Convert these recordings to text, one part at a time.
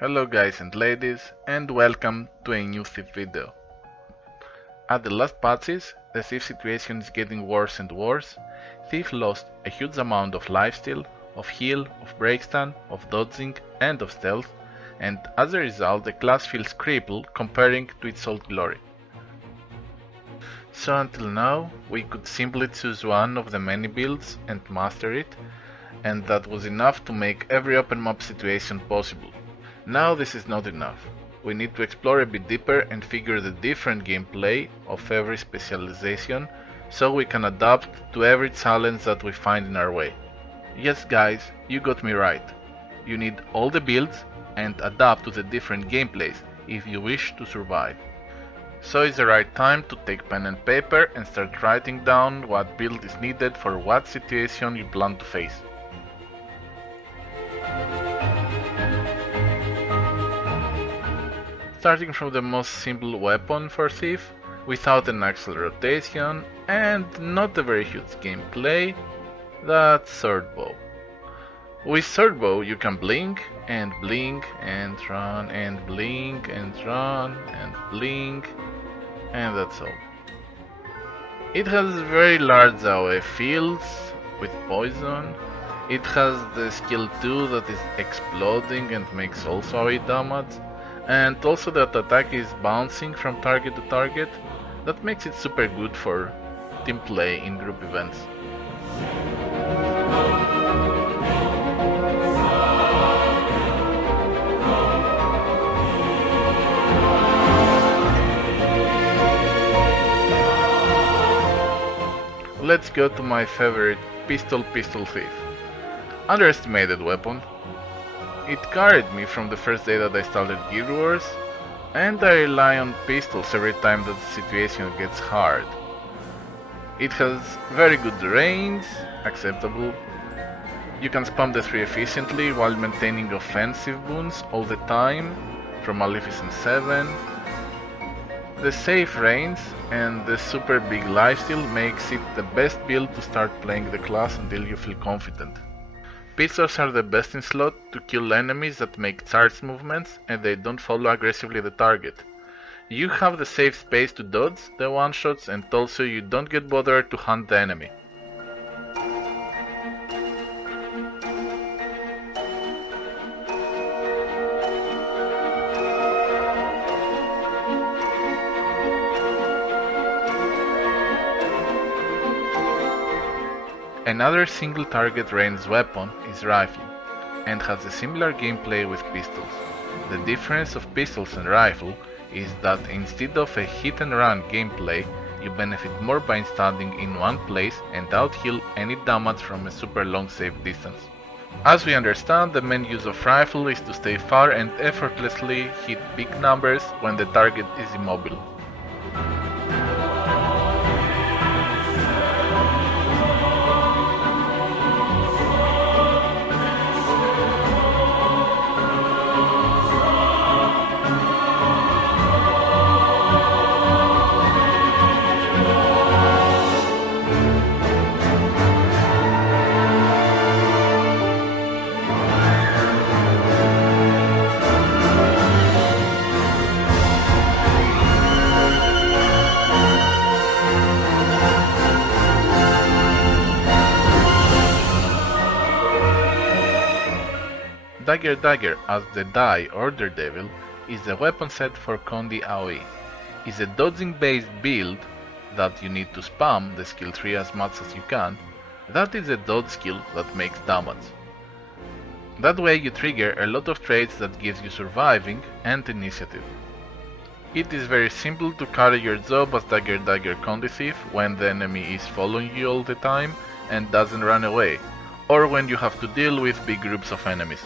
Hello guys and ladies, and welcome to a new Thief video. At the last patches, the Thief situation is getting worse and worse. Thief lost a huge amount of lifesteal, of heal, of breakstun, of dodging and of stealth, and as a result the class feels crippled comparing to its old glory. So until now, we could simply choose one of the many builds and master it, and that was enough to make every open map situation possible. Now this is not enough. We need to explore a bit deeper and figure the different gameplay of every specialization so we can adapt to every challenge that we find in our way. Yes guys, you got me right. You need all the builds and adapt to the different gameplays if you wish to survive. So it's the right time to take pen and paper and start writing down what build is needed for what situation you plan to face. Starting from the most simple weapon for Thief, without an axial rotation and not a very huge gameplay, that's sword bow. With sword bow you can blink and run and blink and run and blink, and that's all. It has very large AoE fields with poison. It has the skill 2 that is exploding and makes also AoE damage. And also that attack is bouncing from target to target, that makes it super good for team play in group events. Let's go to my favorite pistol thief. Underestimated weapon. It carried me from the first day that I started Guild Wars, and I rely on pistols every time that the situation gets hard. It has very good range, acceptable. You can spam the 3 efficiently while maintaining offensive boons all the time, from Maleficent 7. The safe range and the super big lifesteal makes it the best build to start playing the class until you feel confident. Pistols are the best in slot to kill enemies that make charge movements and they don't follow aggressively the target. You have the safe space to dodge the one-shots and also you don't get bothered to hunt the enemy. Another single target ranged weapon is rifle, and has a similar gameplay with pistols. The difference of pistols and rifle is that instead of a hit and run gameplay, you benefit more by standing in one place and outheal any damage from a super long safe distance. As we understand, the main use of rifle is to stay far and effortlessly hit big numbers when the target is immobile. Dagger as the Die or Daredevil is a weapon set for Condi AoE. It's a dodging based build that you need to spam the skill 3 as much as you can. That is a dodge skill that makes damage. That way you trigger a lot of traits that gives you surviving and initiative. It is very simple to carry your job as Dagger Condi Thief when the enemy is following you all the time and doesn't run away, or when you have to deal with big groups of enemies.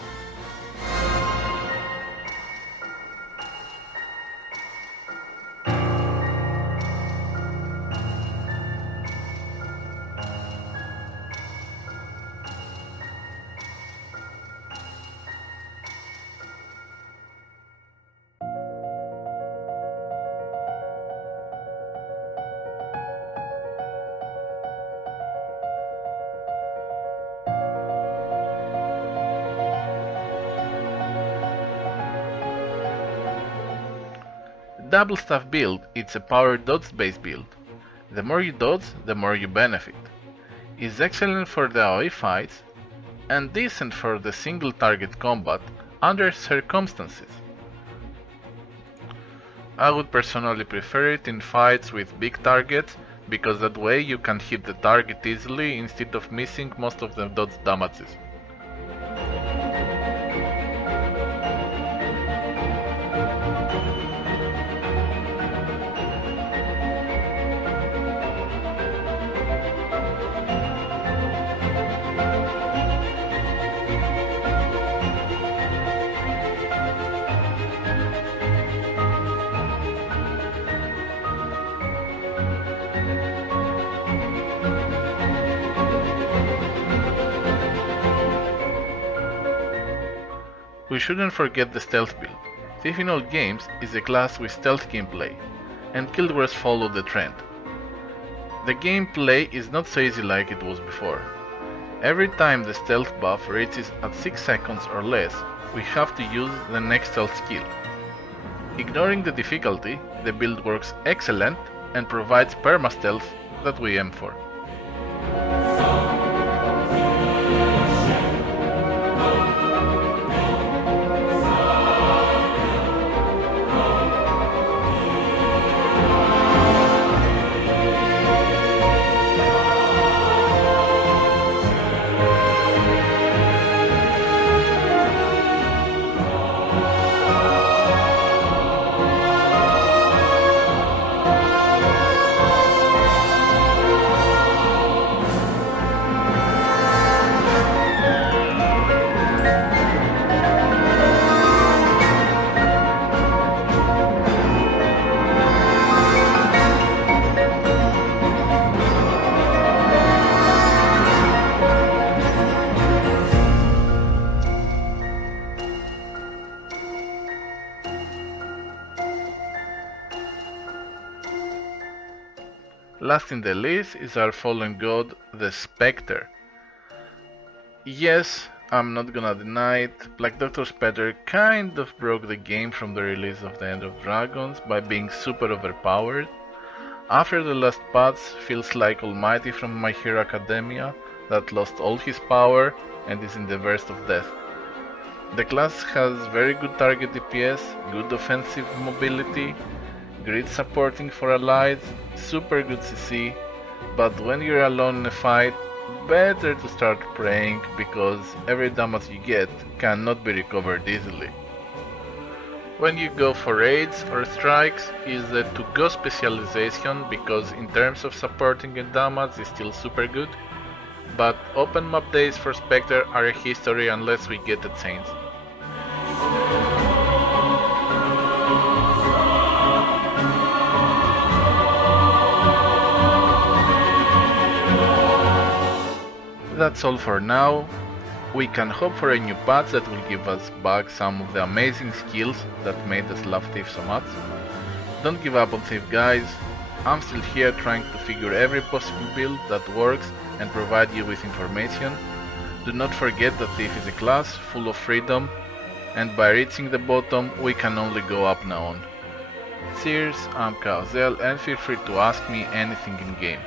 double staff build is a power dodge based build. The more you dodge, the more you benefit. It's excellent for the AoE fights and decent for the single target combat under circumstances. I would personally prefer it in fights with big targets, because that way you can hit the target easily instead of missing most of the dodge damages. We shouldn't forget the stealth build. Thief in all games is a class with stealth gameplay, and Guild Wars follow the trend. The gameplay is not so easy like it was before. Every time the stealth buff reaches at 6 seconds or less, we have to use the next stealth skill. Ignoring the difficulty, the build works excellent and provides perma-stealth that we aim for. Last in the list is our fallen god, the Spectre. Yes, I'm not gonna deny it, plaguedoctor SPECTER kind of broke the game from the release of the End of Dragons by being super overpowered. After the last patch, feels like Almighty from My Hero Academia that lost all his power and is in the verge of death. The class has very good target DPS, good offensive mobility, great supporting for allies, super good CC, but when you're alone in a fight, better to start praying, because every damage you get cannot be recovered easily. When you go for raids or strikes, is the to-go specialization, because in terms of supporting and damage is still super good, but open map days for SPECTER are a history unless we get a change. That's all for now. We can hope for a new patch that will give us back some of the amazing skills that made us love Thief so much. Don't give up on Thief, guys. I'm still here trying to figure every possible build that works and provide you with information. Do not forget that Thief is a class full of freedom, and by reaching the bottom we can only go up now on. Cheers, I'm KAOZELLE, and feel free to ask me anything in game.